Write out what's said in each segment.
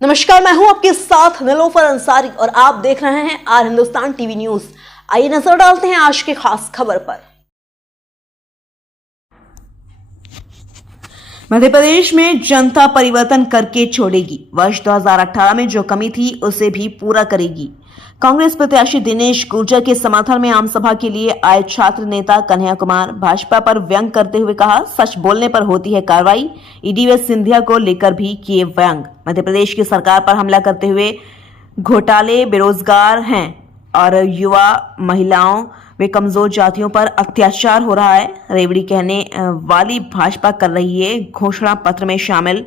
नमस्कार, मैं हूं आपके साथ निलोफर अंसारी और आप देख रहे हैं आर हिंदुस्तान टीवी न्यूज। आइए नजर डालते हैं आज की खास खबर पर। मध्य प्रदेश में जनता परिवर्तन करके छोड़ेगी। वर्ष 2018 में जो कमी थी उसे भी पूरा करेगी। कांग्रेस प्रत्याशी दिनेश गुर्जर के समर्थन में आमसभा के लिए आए छात्र नेता कन्हैया कुमार भाजपा पर व्यंग करते हुए कहा, सच बोलने पर होती है कार्रवाई। ईडी व सिंधिया को लेकर भी किए व्यंग। मध्य प्रदेश की सरकार पर हमला करते हुए घोटाले, बेरोजगार हैं और युवा, महिलाओं वे कमजोर जातियों पर अत्याचार हो रहा है। रेवड़ी कहने वाली भाजपा कर रही है घोषणा पत्र में शामिल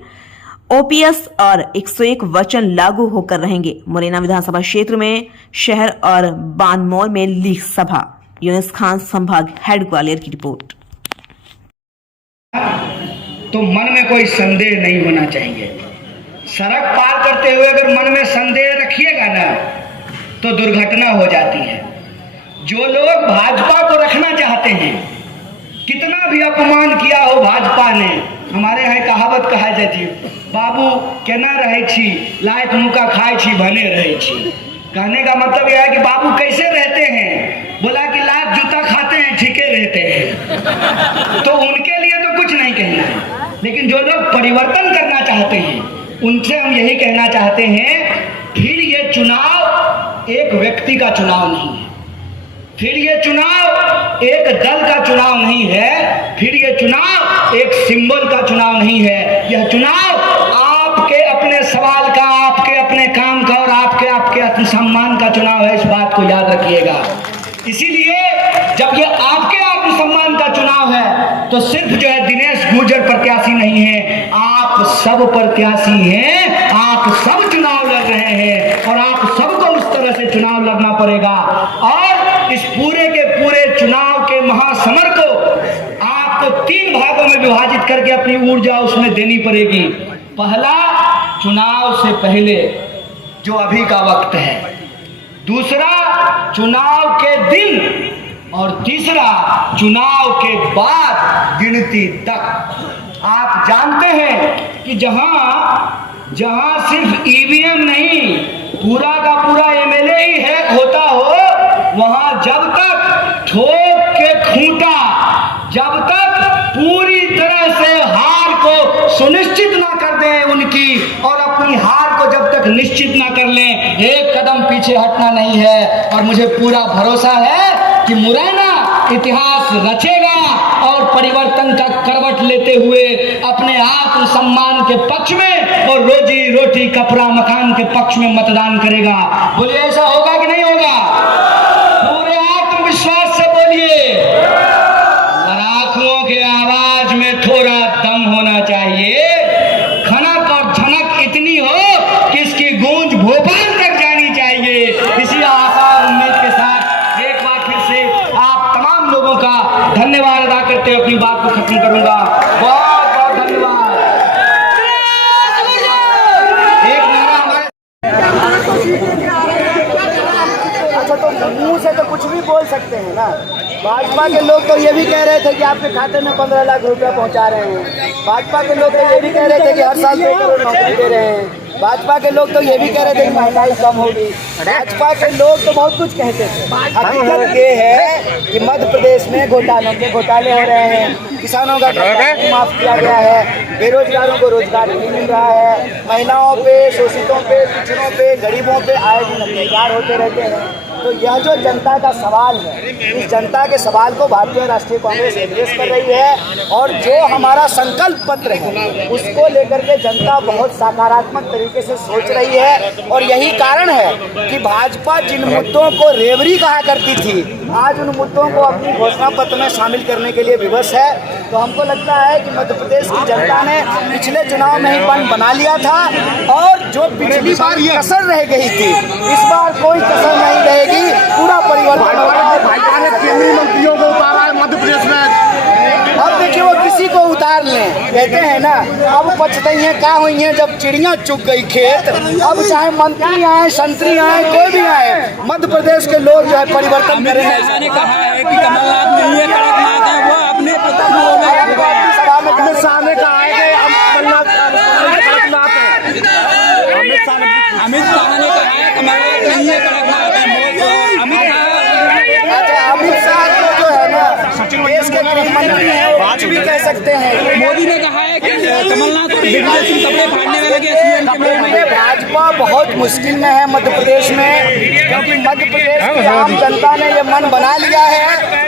ओपीएस और 101 वचन लागू होकर रहेंगे। मुरैना विधानसभा क्षेत्र में शहर और बानमौर में ली सभा। यूनुस खान संभाग हेड ग्वालियर की रिपोर्ट। तो मन में कोई संदेह नहीं होना चाहिए। सड़क पार करते हुए अगर मन में संदेह रखिएगा ना तो दुर्घटना हो जाती है। जो लोग भाजपा को रखना चाहते हैं, कितना भी अपमान किया हो भाजपा ने, हमारे यहाँ कहावत कहा जाती है, बाबू केना रहे छी लायक मुका खाए छी भने रहे छी। कहने का मतलब यह है कि बाबू कैसे रहते हैं, बोला कि लायक जूता खाते हैं, ठीके रहते हैं। तो उनके लिए तो कुछ नहीं कहना है, लेकिन जो लोग परिवर्तन करना चाहते हैं उनसे हम यही कहना चाहते हैं, फिर ये चुनाव एक व्यक्ति का चुनाव नहीं है, फिर ये चुनाव एक दल का चुनाव नहीं है, फिर ये चुनाव एक सिंबल का चुनाव नहीं है। यह चुनाव आपके अपने सवाल का, आपके अपने काम का और आपके आत्मसम्मान का चुनाव है। इस बात को याद रखिएगा। इसीलिए जब ये आपके आत्मसम्मान का चुनाव है तो सिर्फ जो है दिनेश गुर्जर प्रत्याशी नहीं है, आप सब प्रत्याशी हैं। आप सब चुनाव लड़ रहे हैं और आप सबको उस तरह से चुनाव लड़ना पड़ेगा। और इस पूरे के पूरे चुनाव के महासमर को आपको 3 भागों में विभाजित करके अपनी ऊर्जा उसमें देनी पड़ेगी। पहला, चुनाव से पहले जो अभी का वक्त है, दूसरा चुनाव के दिन, और तीसरा चुनाव के बाद गिनती तक। आप जानते हैं कि जहां सिर्फ ईवीएम नहीं, पूरा का पूरा एमएलए ही है होता हो, वहां जब तक ठोक के खूंटा, जब तक पूरी तरह से हार को सुनिश्चित ना कर दें उनकी, और अपनी हार को जब तक निश्चित ना कर लें, एक कदम पीछे हटना नहीं है। और मुझे पूरा भरोसा है कि मुरैना इतिहास रचेगा और परिवर्तन का करवट लेते हुए अपने आत्मसम्मान के पक्ष में और रोजी रोटी कपड़ा मकान के पक्ष में मतदान करेगा। बोलिए, ऐसा होगा कि नहीं होगा? पूरे आत्मविश्वास से बोलिए। लड़ाकुओं के आवाज में थोड़ा दम होना चाहिए। खनक और झनक इतनी हो कि इसकी गूंज भोपाल तक जानी चाहिए। इसी आशा और उम्मीद के साथ एक बार फिर से आप तमाम लोगों का धन्यवाद अदा करते हुए अपनी बात को खत्म करूंगा। बहुत बहुत धन्यवाद। एक नारा हमारे अच्छा, तो मुंह से तो कुछ भी बोल सकते हैं ना। भाजपा के लोग तो ये भी कह रहे थे कि आपके खाते में 15 लाख रुपया पहुंचा रहे हैं। भाजपा के लोग तो ये भी कह रहे थे कि हर साल 2 करोड़ नौकरी दे रहे हैं। भाजपा के लोग तो ये भी कह रहे थे कि महंगाई कम होगी। भाजपा के लोग तो बहुत कुछ कहते थे। हकीकत ये है कि मध्य प्रदेश में घोटाले हो रहे हैं। किसानों का कर्ज माफ किया गया है, बेरोजगारों को रोजगार नहीं मिल रहा है, महिलाओं पे, शोषितों पे, पिछड़ों पे, गरीबों पे आए दिन अत्याचार होते रहते हैं। तो यह जो जनता का सवाल है, इस जनता के सवाल को भारतीय राष्ट्रीय कांग्रेस एड्रेस कर रही है। और जो हमारा संकल्प पत्र है उसको लेकर के जनता बहुत सकारात्मक तरीके से सोच रही है। और यही कारण है कि भाजपा जिन मुद्दों को रेवड़ी कहा करती थी, आज उन मुद्दों को अपनी घोषणा पत्र में शामिल करने के लिए विवश है। तो हमको लगता है कि मध्य प्रदेश की जनता ने पिछले चुनाव में ही मन बना लिया था, और जो पिछली बार कसर रह गई थी, इस बार कोई कसर नहीं रहेगी। पूरा परिवर्तन होगा। केंद्रीय मंत्रियों को उतारा है मध्य प्रदेश में। अब देखिए, वो किसी को उतार लें, कहते हैं ना, अब पछताइयाँ क्या हुई हैं जब चिड़िया चुग गई खेत। अब चाहे मंत्री आए, संतरी आए, कोई भी आए, मध्य प्रदेश के लोग जो है परिवर्तन करेंगे। ने कहा है कि कमलनाथ नहीं है, कड़कनाथ है, वो अपने सभा में अमित शाह ने कहा है कि कड़कनाथ है। अमित शाह ने कहा है कमलनाथ नहीं है कड़कनाथ है। अमित शाह अच्छा, अमित शाह को जो है ना देश के गृह मंत्री हैं, वो कुछ भी कह सकते हैं। मोदी ने कहा है कि कमलनाथ और दिग्विजय सिंह कपड़े फाड़ने वाले के सीएम के मुंह में। भाजपा बहुत मुश्किल में है मध्य प्रदेश में, क्योंकि मध्य प्रदेश की आम जनता ने ये मन बना लिया है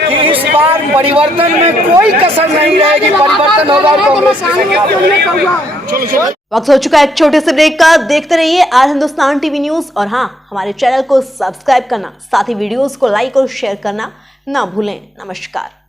कि इस बार परिवर्तन में कोई कसर नहीं रहेगी, परिवर्तन होगा कांग्रेस की सरकार। वक्त हो चुका है एक छोटे से ब्रेक का। देखते रहिए आज हिंदुस्तान टीवी न्यूज और हाँ, हमारे चैनल को सब्सक्राइब करना, साथ ही वीडियोस को लाइक और शेयर करना ना भूलें। नमस्कार।